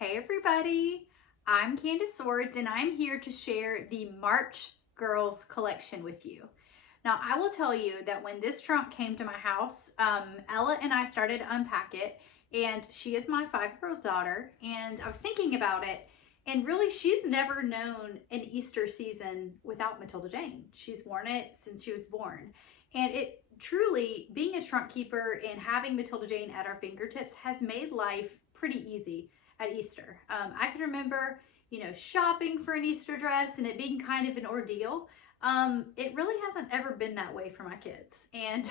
Hey everybody, I'm Candace Swords and I'm here to share the March Girls collection with you. Now I will tell you that when this trunk came to my house, Ella and I started to unpack it, and she is my 5-year-old daughter, and I was thinking about it, and really she's never known an Easter season without Matilda Jane. She's worn it since she was born, and it truly, being a trunk keeper and having Matilda Jane at our fingertips has made life pretty easy at Easter. I can remember, shopping for an Easter dress and it being kind of an ordeal. It really hasn't ever been that way for my kids. And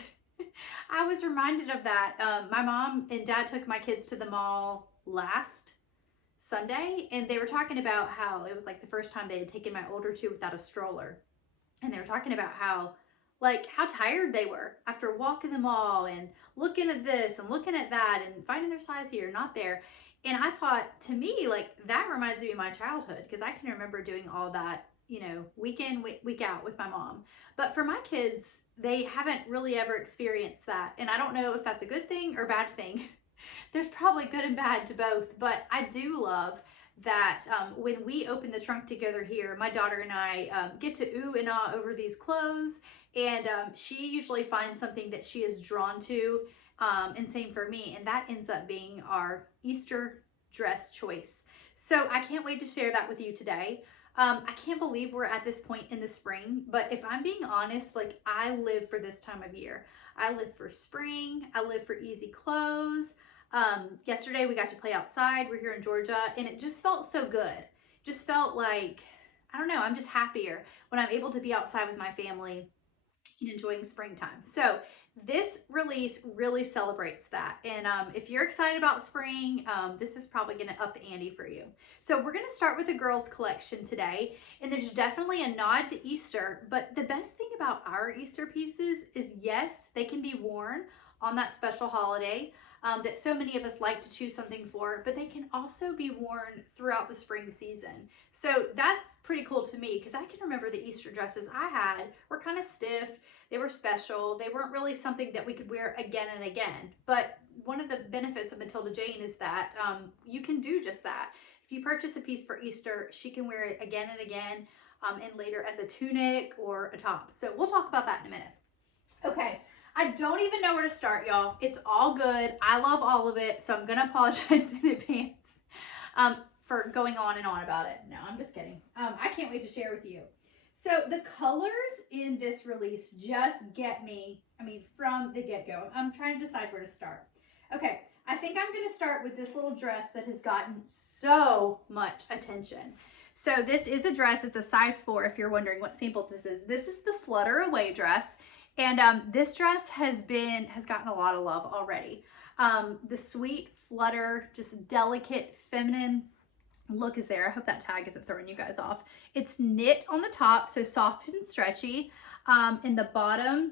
I was reminded of that. My mom and dad took my kids to the mall last Sunday, and they were talking about how it was like the first time they had taken my older two without a stroller. And they were talking about how tired they were after walking the mall and looking at this and looking at that and finding their size here, not there. And I thought, to me, like, that reminds me of my childhood, because I can remember doing all that, week in, week out with my mom. But for my kids, they haven't really ever experienced that. And I don't know if that's a good thing or bad thing. There's probably good and bad to both, but I do love that when we open the trunk together here, my daughter and I get to ooh and ah over these clothes, and she usually finds something that she is drawn to, and same for me, and that ends up being our Easter dress choice. So I can't wait to share that with you today. I can't believe we're at this point in the spring, but if I'm being honest, like, I live for this time of year. I live for spring. I live for easy clothes. Yesterday we got to play outside. We're here in Georgia, and it just felt so good. Just felt like, I don't know, I'm just happier when I'm able to be outside with my family and enjoying springtime. So this release really celebrates that. And if you're excited about spring, this is probably going to up the ante for you. So we're going to start with the girls collection today. And there's definitely a nod to Easter. But the best thing about our Easter pieces is, yes, they can be worn on that special holiday that so many of us like to choose something for, but they can also be worn throughout the spring season. So that's pretty cool to me, because I can remember the Easter dresses I had were kind of stiff. They were special. They weren't really something that we could wear again and again. But one of the benefits of Matilda Jane is that you can do just that. If you purchase a piece for Easter, she can wear it again and again, and later as a tunic or a top. So we'll talk about that in a minute. Okay, I don't even know where to start, y'all. It's all good. I love all of it, so I'm going to apologize in advance for going on and on about it. No, I'm just kidding. I can't wait to share with you. So the colors in this release just get me, from the get-go. I'm trying to decide where to start. Okay, I think I'm going to start with this little dress that has gotten so much attention. So this is a dress. It's a size 4, if you're wondering what sample this is. This is the Flutter Away dress. And this dress has gotten a lot of love already. The sweet flutter, just delicate, feminine look is there. I hope that tag isn't throwing you guys off. It's knit on the top, so soft and stretchy. And the bottom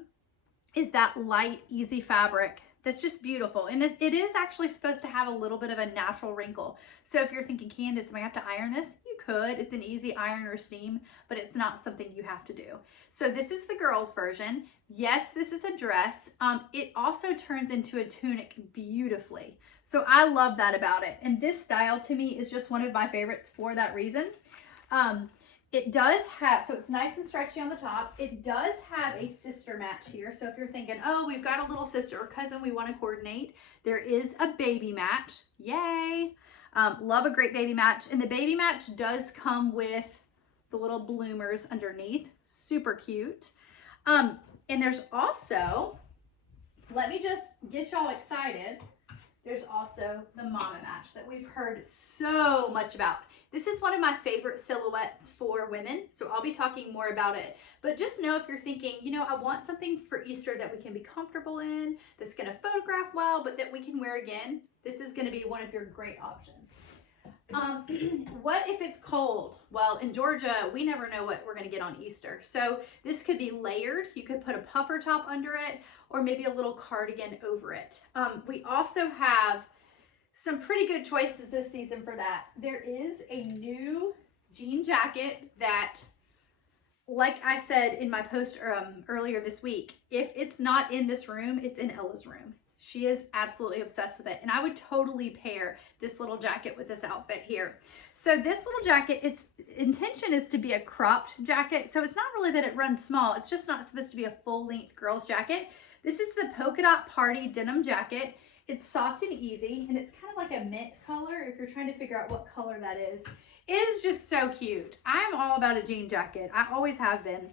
is that light, easy fabric that's just beautiful. And it is actually supposed to have a little bit of a natural wrinkle. So if you're thinking, Candace, am I have to iron this? You could. It's an easy iron or steam, but it's not something you have to do. So this is the girls version. Yes, this is a dress. It also turns into a tunic beautifully. So I love that about it. And this style to me is just one of my favorites for that reason. It does have, so it's nice and stretchy on the top. It does have a sister match here. So if you're thinking, oh, we've got a little sister or cousin we want to coordinate, there is a baby match. Yay. Love a great baby match. And the baby match does come with the little bloomers underneath. Super cute. And there's also, let me just get y'all excited. There's also the mama match that we've heard so much about. This is one of my favorite silhouettes for women, so I'll be talking more about it. But just know, if you're thinking, I want something for Easter that we can be comfortable in, that's going to photograph well, but that we can wear again, this is going to be one of your great options. What if it's cold? Well, in Georgia, we never know what we're going to get on Easter. So this could be layered. You could put a puffer top under it, or maybe a little cardigan over it. We also have some pretty good choices this season for that. There is a new jean jacket that, like I said in my post earlier this week, if it's not in this room, it's in Ella's room. She is absolutely obsessed with it. And I would totally pair this little jacket with this outfit here. So this little jacket, its intention is to be a cropped jacket. So it's not really that it runs small. It's just not supposed to be a full length girl's jacket. This is the polka dot party denim jacket. It's soft and easy, and it's kind of like a mint color if you're trying to figure out what color that is. It is just so cute. I'm all about a jean jacket. I always have been.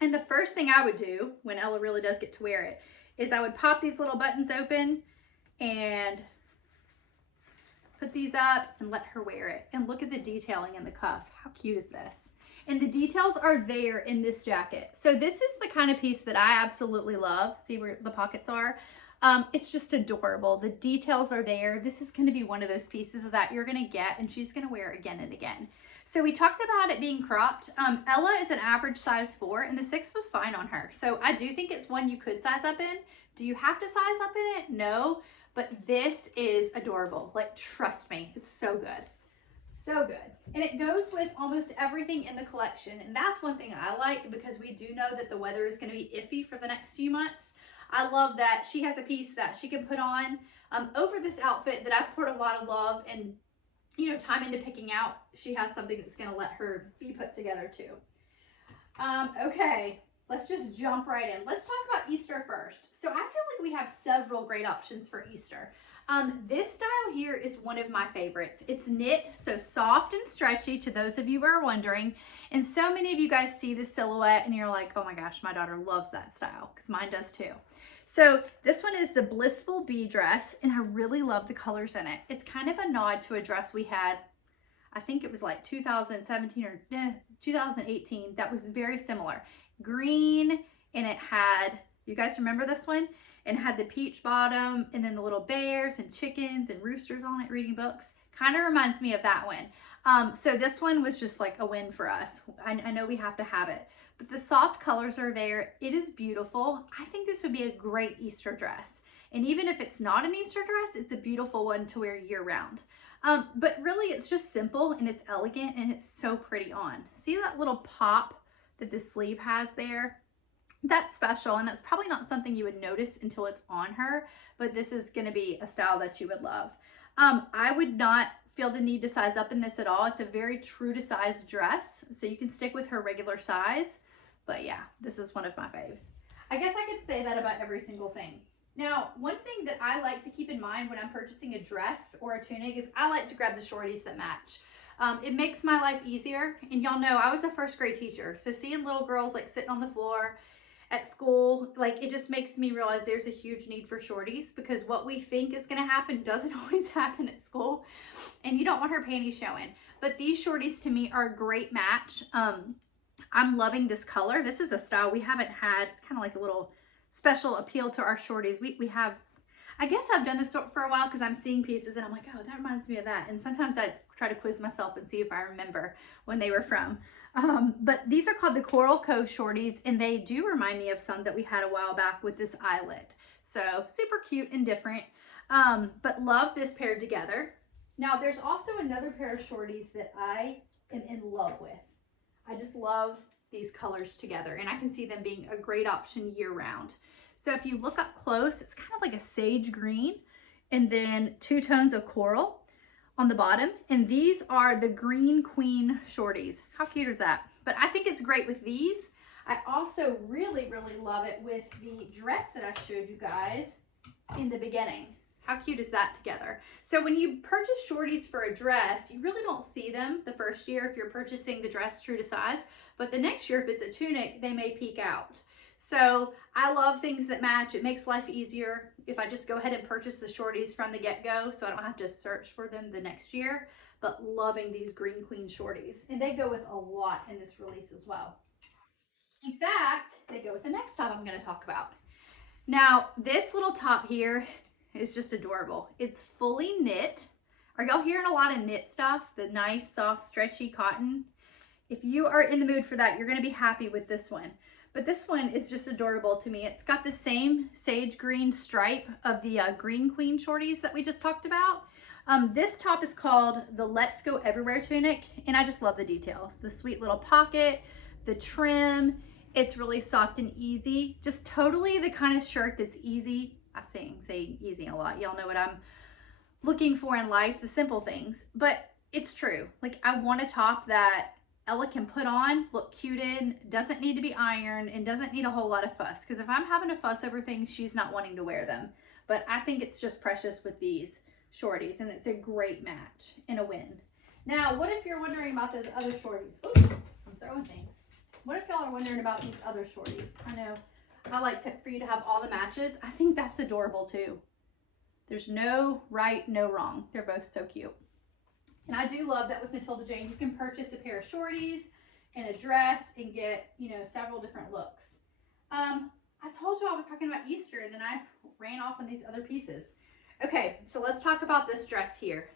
And the first thing I would do when Ella really does get to wear it is I would pop these little buttons open and put these up and let her wear it. And look at the detailing in the cuff. How cute is this? And the details are there in this jacket. So this is the kind of piece that I absolutely love. See where the pockets are? It's just adorable. The details are there. This is going to be one of those pieces that you're going to get and she's going to wear again and again. So we talked about it being cropped. Ella is an average size 4 and the 6 was fine on her. So I do think it's one you could size up in. Do you have to size up in it? No, but this is adorable. Like, trust me, it's so good. So good. And it goes with almost everything in the collection. And that's one thing I like because we do know that the weather is going to be iffy for the next few months. I love that she has a piece that she can put on over this outfit that I've poured a lot of love and time into picking out. She has something that's going to let her be put together too. Okay, let's just jump right in. Let's talk about Easter first. So I feel like we have several great options for Easter. This style here is one of my favorites. It's knit, so soft and stretchy to those of you who are wondering. And so many of you guys see the silhouette and you're like, oh my gosh, my daughter loves that style, because mine does too. So this one is the Blissful Bee dress, and I really love the colors in it. It's kind of a nod to a dress we had, I think it was like 2017 or 2018, that was very similar. Green, and it had, you guys remember this one? And it had the peach bottom, and then the little bears and chickens and roosters on it reading books. Kind of reminds me of that one. So this one was just like a win for us. I know we have to have it. But the soft colors are there. It is beautiful. I think this would be a great Easter dress. And even if it's not an Easter dress, it's a beautiful one to wear year round. But really it's just simple and it's elegant and it's so pretty on. See that little pop that the sleeve has there? That's special, and that's probably not something you would notice until it's on her, but this is going to be a style that you would love. I would not feel the need to size up in this at all. It's a very true to size dress, so you can stick with her regular size. But yeah, this is one of my faves. I guess I could say that about every single thing. Now, one thing that I like to keep in mind when I'm purchasing a dress or a tunic is I like to grab the shorties that match. It makes my life easier, and y'all know I was a first grade teacher, so seeing little girls like sitting on the floor at school, like, it just makes me realize there's a huge need for shorties, because what we think is going to happen doesn't always happen at school, and you don't want her panties showing. But these shorties to me are a great match. I'm loving this color. This is a style we haven't had. It's kind of like a little special appeal to our shorties. We have, I guess I've done this for a while because I'm seeing pieces and I'm like, oh, that reminds me of that. And sometimes I try to quiz myself and see if I remember when they were from. But these are called the Coral Cove shorties, and they do remind me of some that we had a while back with this eyelet. So super cute and different, but love this paired together. Now there's also another pair of shorties that I am in love with. I just love these colors together, and I can see them being a great option year round. So if you look up close, it's kind of like a sage green and then 2 tones of coral on the bottom, and these are the Green Queen shorties. How cute is that? But I think it's great with these. I also really love it with the dress that I showed you guys in the beginning. How cute is that together? So when you purchase shorties for a dress, you really don't see them the first year if you're purchasing the dress true to size, but the next year if it's a tunic, they may peek out. So I love things that match. It makes life easier if I just go ahead and purchase the shorties from the get-go, so I don't have to search for them the next year. But loving these Green Queen shorties, and they go with a lot in this release as well. In fact, they go with the next top I'm going to talk about. Now this little top here is just adorable. It's fully knit. Are y'all hearing a lot of knit stuff? The nice soft stretchy cotton. If you are in the mood for that, you're going to be happy with this one. But this one is just adorable to me. It's got the same sage green stripe of the Green Queen shorties that we just talked about. This top is called the Let's Go Everywhere tunic, and I just love the details. The sweet little pocket, the trim, it's really soft and easy. Just totally the kind of shirt that's easy I'm saying easy a lot. Y'all know what I'm looking for in life, the simple things. But it's true. Like, I want a top that Ella can put on, look cute in, doesn't need to be ironed, and doesn't need a whole lot of fuss. Because if I'm having to fuss over things, she's not wanting to wear them. But I think it's just precious with these shorties, and it's a great match and a win. Now, what if you're wondering about those other shorties? Ooh, I'm throwing things. What if y'all are wondering about these other shorties? I know I like for you to have all the matches. I think that's adorable too. There's no right, no wrong. They're both so cute. And I do love that with Matilda Jane, you can purchase a pair of shorties and a dress and get, you know, several different looks. I told you I was talking about Easter and then I ran off on these other pieces. Okay, so let's talk about this dress here.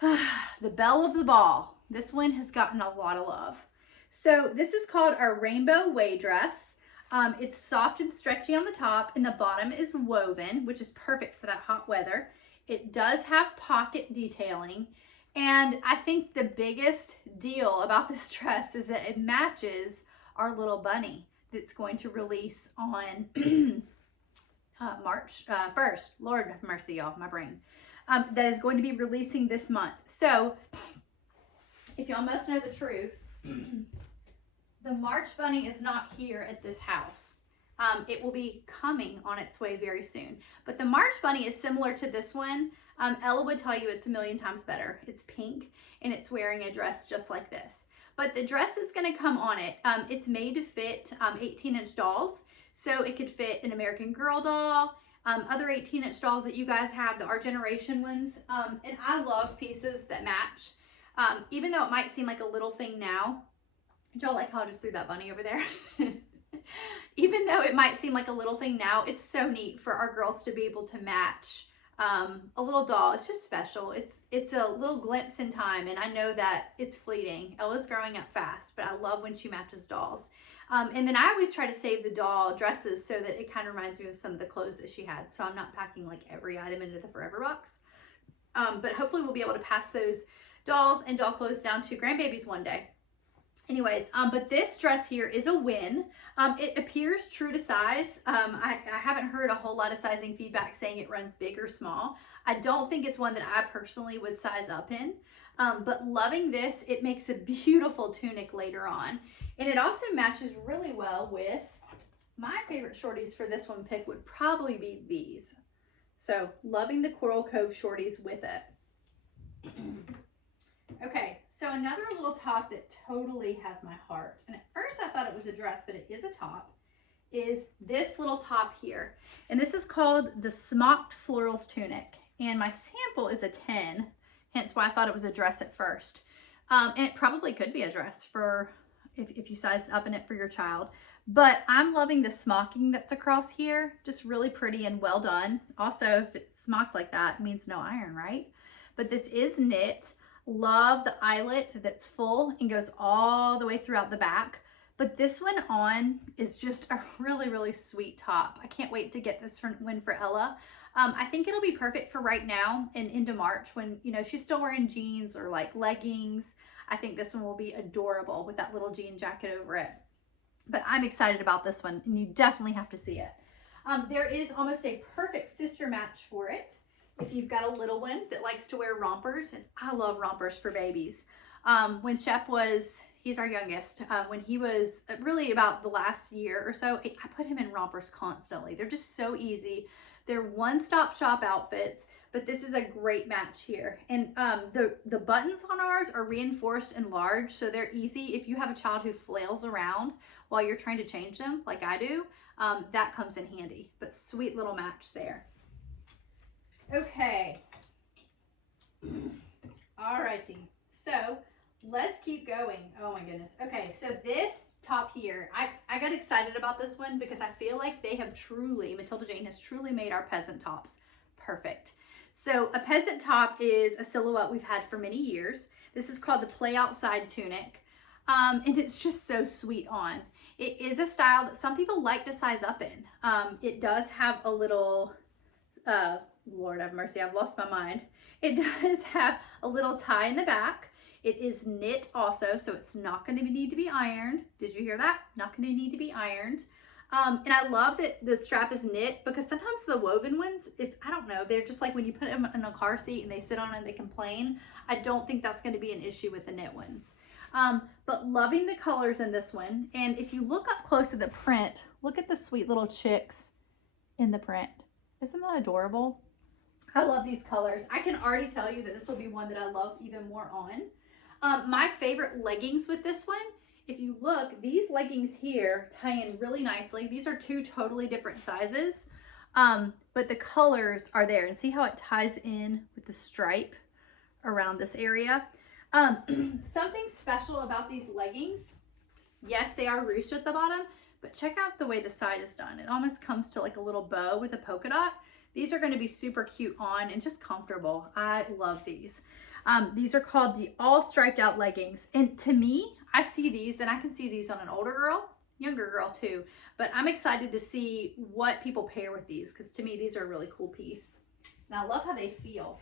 The belle of the ball. This one has gotten a lot of love. So this is called our Rainbow Way dress. It's soft and stretchy on the top, and the bottom is woven, which is perfect for that hot weather. It does have pocket detailing, and I think the biggest deal about this dress is that it matches our little bunny that's going to release on March 1st. Lord have mercy, y'all, my brain. That is going to be releasing this month. So, if y'all must know the truth, the March bunny is not here at this house. It will be coming on its way very soon. But the March bunny is similar to this one. Ella would tell you it's a million times better. It's pink and it's wearing a dress just like this. But the dress is going to come on it. It's made to fit 18-inch dolls. So it could fit an American Girl doll, other 18-inch dolls that you guys have, the Our Generation ones. And I love pieces that match. Even though it might seem like a little thing now. Y'all like how I just threw that bunny over there? Even though it might seem like a little thing now, it's so neat for our girls to be able to match a little doll. It's just special. It's a little glimpse in time, and I know that it's fleeting. Ella's growing up fast, but I love when she matches dolls. And then I always try to save the doll dresses so that it kind of reminds me of some of the clothes that she had. So I'm not packing like every item into the Forever box. But hopefully we'll be able to pass those dolls and doll clothes down to grandbabies one day. Anyways, but this dress here is a win. It appears true to size. I haven't heard a whole lot of sizing feedback saying it runs big or small. I don't think it's one that I personally would size up in, but loving this. It makes a beautiful tunic later on. And it also matches really well with my favorite shorties for this one pick would probably be these. So loving the Coral Cove shorties with it. Okay, so another little top that totally has my heart, and at first I thought it was a dress, but it is a top, is this little top here. And this is called the Smocked Florals Tunic. And my sample is a 10, hence why I thought it was a dress at first. And it probably could be a dress for if you sized up in it for your child. But I'm loving the smocking that's across here. Just really pretty and well done. Also, if it's smocked like that, it means no iron, right? But this is knit. Love the eyelet that's full and goes all the way throughout the back. But this one on is just a really, really sweet top. I can't wait to get this one for Ella. I think it'll be perfect for right now and into March when, you know, she's still wearing jeans or like leggings. I think this one will be adorable with that little jean jacket over it. But I'm excited about this one, and you definitely have to see it. There is almost a perfect sister match for it. If you've got a little one that likes to wear rompers, and I love rompers for babies. When Shep was, he's our youngest, when he was really about the last year or so, I put him in rompers constantly. They're just so easy. They're one-stop shop outfits, but this is a great match here. And the buttons on ours are reinforced and large, so they're easy. If you have a child who flails around while you're trying to change them, like I do, that comes in handy. But sweet little match there. Okay. Alrighty. So let's keep going. Oh my goodness. Okay, so this top here, I got excited about this one because I feel like they have truly, Matilda Jane has truly made our peasant tops perfect. So a peasant top is a silhouette we've had for many years. This is called the Play Outside tunic. And it's just so sweet on. It is a style that some people like to size up in. It does have a little, Lord have mercy, I've lost my mind. It does have a little tie in the back. It is knit also, so it's not going to need to be ironed. Did you hear that? Not going to need to be ironed. And I love that the strap is knit, because sometimes the woven ones, if I don't know, they're just like when you put them in a car seat and they sit on it and they complain. I don't think that's going to be an issue with the knit ones. But loving the colors in this one. And if you look up close at the print, look at the sweet little chicks in the print. Isn't that adorable? I love these colors. I can already tell you that this will be one that I love even more on. My favorite leggings with this one, if you look, these leggings here tie in really nicely. These are two totally different sizes, but the colors are there. And see how it ties in with the stripe around this area? Something special about these leggings, yes, they are ruched at the bottom, but check out the way the side is done. It almost comes to like a little bow with a polka dot. These are going to be super cute on and just comfortable. I love these. These are called the all striped out leggings. And to me, I see these, and I can see these on an older girl, younger girl too. But I'm excited to see what people pair with these, because to me, these are a really cool piece. And I love how they feel.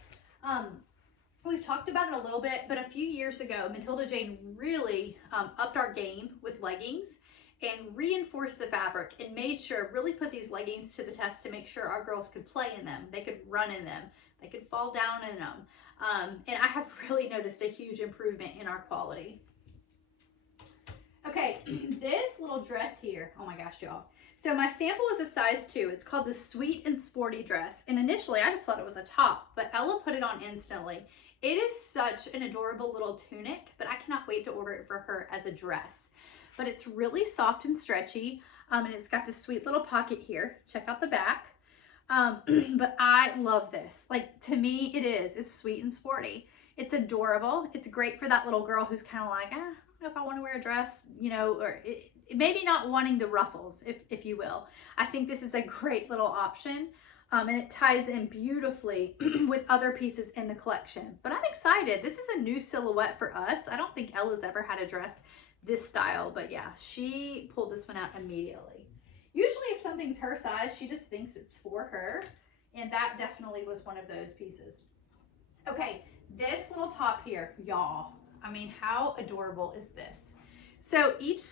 We've talked about it a little bit, but a few years ago, Matilda Jane really upped our game with leggings and reinforced the fabric and made sure, really put these leggings to the test to make sure our girls could play in them, they could run in them, they could fall down in them. And I have really noticed a huge improvement in our quality. Okay, this little dress here, oh my gosh, y'all. So my sample is a size 2. It's called the Sweet and Sporty dress. And initially I just thought it was a top, but Ella put it on instantly. It is such an adorable little tunic, but I cannot wait to order it for her as a dress. But it's really soft and stretchy, and it's got this sweet little pocket here. Check out the back. But I love this. Like, to me, it's sweet and sporty. It's adorable. It's great for that little girl who's kind of like, I don't know if I want to wear a dress, you know, or maybe not wanting the ruffles, if you will. I think this is a great little option. And it ties in beautifully with other pieces in the collection. But I'm excited. This is a new silhouette for us. I don't think Ella's ever had a dress this style, but yeah, she pulled this one out immediately. Usually if something's her size, she just thinks it's for her, and that definitely was one of those pieces. Okay, this little top here, y'all, I mean, how adorable is this? So each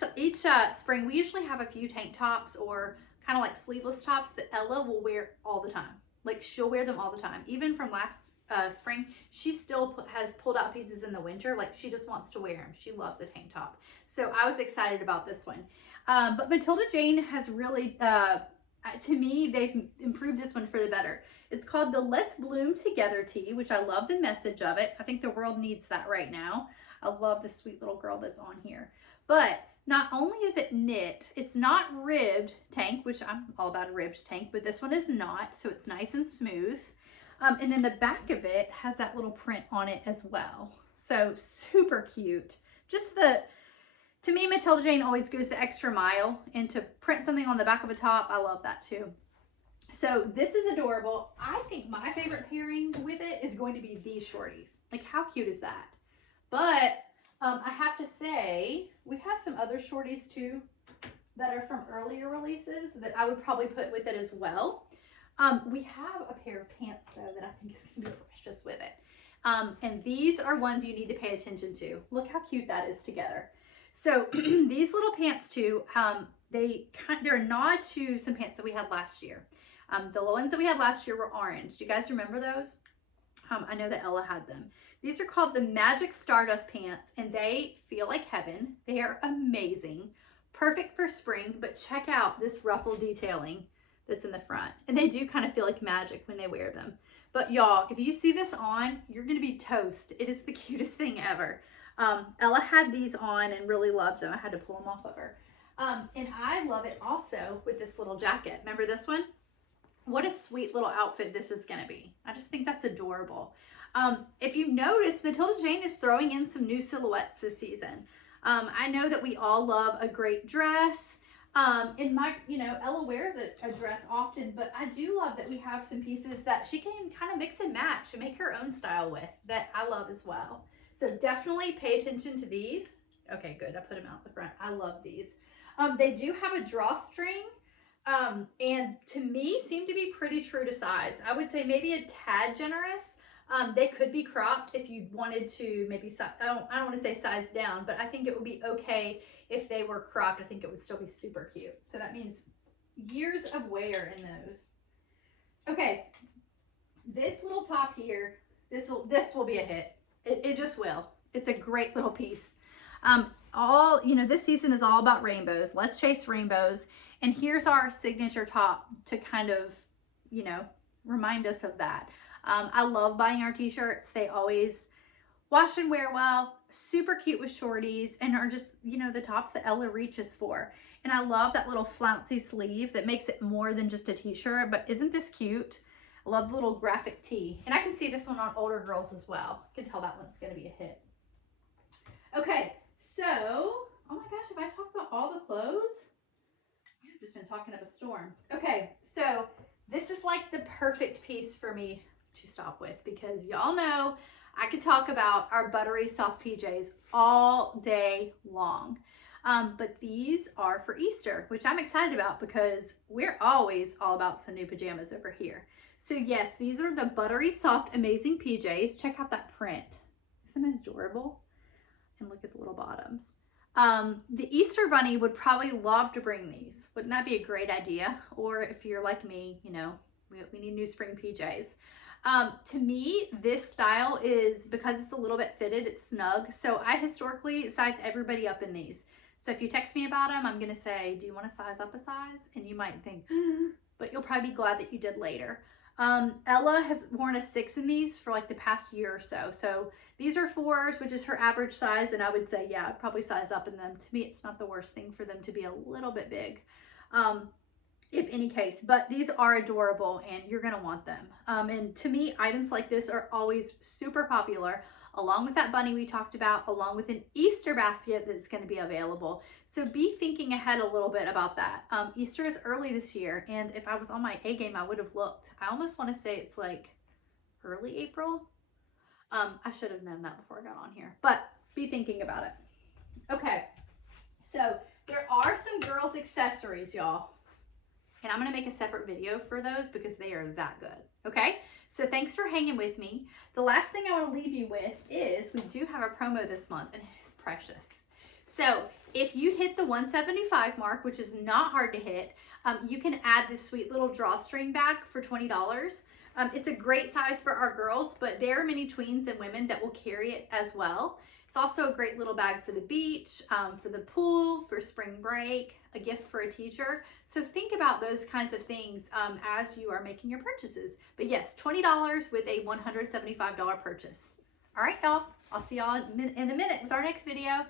spring, we usually have a few tank tops or kind of like sleeveless tops that Ella will wear all the time. Like, she'll wear them all the time. Even from last spring, she still has pulled out pieces in the winter. Like, she just wants to wear them. She loves a tank top. So I was excited about this one. But Matilda Jane has really, to me, they've improved this one for the better. It's called the Let's Bloom Together tee, which I love the message of it. I think the world needs that right now. I love the sweet little girl that's on here. But not only is it knit, it's not ribbed tank, which I'm all about a ribbed tank, but this one is not, so it's nice and smooth. And then the back of it has that little print on it as well. So super cute. Just to me, Matilda Jane always goes the extra mile, and to print something on the back of a top, I love that too. So this is adorable. I think my favorite pairing with it is going to be these shorties. Like, how cute is that? But I have to say, we have some other shorties too that are from earlier releases that I would probably put with it as well. We have a pair of pants though that I think is going to be precious with it. And these are ones you need to pay attention to. Look how cute that is together. So these little pants too, they're a nod to some pants that we had last year. The ones that we had last year were orange. Do you guys remember those? I know that Ella had them. These are called the Magic Stardust pants, and they feel like heaven. They are amazing. Perfect for spring, but check out this ruffle detailing that's in the front. And they do kind of feel like magic when they wear them. But y'all, if you see this on, you're going to be toast. It is the cutest thing ever. Ella had these on and really loved them. I had to pull them off of her. And I love it also with this little jacket. Remember this one? What a sweet little outfit this is going to be. I just think that's adorable. If you notice, Matilda Jane is throwing in some new silhouettes this season. I know that we all love a great dress. Ella wears a dress often, but I do love that we have some pieces that she can kind of mix and match and make her own style with that I love as well. So definitely pay attention to these. Okay, good. I put them out the front. I love these. They do have a drawstring. And to me seem to be pretty true to size. I would say maybe a tad generous. They could be cropped if you wanted to maybe, I don't want to say size down, but I think it would be okay if they were cropped. I think it would still be super cute. So that means years of wear in those. Okay, this little top here, this will be a hit. It just will. It's a great little piece. This season is all about rainbows. Let's chase rainbows. And here's our signature top to kind of, remind us of that. I love buying our t-shirts. They always wash and wear well, super cute with shorties, and are just, the tops that Ella reaches for. And I love that little flouncy sleeve that makes it more than just a t-shirt, but isn't this cute? I love the little graphic tee. And I can see this one on older girls as well. I can tell that one's gonna be a hit. Okay, so, oh my gosh, have I talked about all the clothes? I've just been talking up a storm. Okay, so this is like the perfect piece for me to stop with because y'all know I could talk about our buttery soft PJs all day long. But these are for Easter, which I'm excited about because we're always all about some new pajamas over here. So yes, these are the buttery soft amazing PJs. Check out that print. Isn't it adorable? And look at the little bottoms. The Easter Bunny would probably love to bring these. Wouldn't that be a great idea? Or if you're like me, we need new spring PJs. To me, this style is, because it's a little bit fitted, it's snug. So I historically size everybody up in these. So if you text me about them, I'm going to say, do you want to size up a size? And you might think, but you'll probably be glad that you did later. Ella has worn a 6 in these for like the past year or so. So these are 4s, which is her average size. And I would say, yeah, I'd probably size up in them. To me, it's not the worst thing for them to be a little bit big. If any case, but these are adorable and you're going to want them. And to me, items like this are always super popular, along with that bunny we talked about, along with an Easter basket that's going to be available. So be thinking ahead a little bit about that. Easter is early this year, and if I was on my A game, I would have looked. I almost want to say it's like early April. I should have known that before I got on here, but be thinking about it. Okay, so there are some girls' accessories, y'all. And I'm going to make a separate video for those because they are that good. Okay, so thanks for hanging with me. The last thing I want to leave you with is we do have a promo this month and it is precious. So if you hit the 175 mark, which is not hard to hit, you can add this sweet little drawstring bag for $20. It's a great size for our girls, but there are many tweens and women that will carry it as well. It's also a great little bag for the beach, for the pool, for spring break, a gift for a teacher. So think about those kinds of things as you are making your purchases. But yes, $20 with a $175 purchase. All right, y'all. I'll see y'all in a minute with our next video.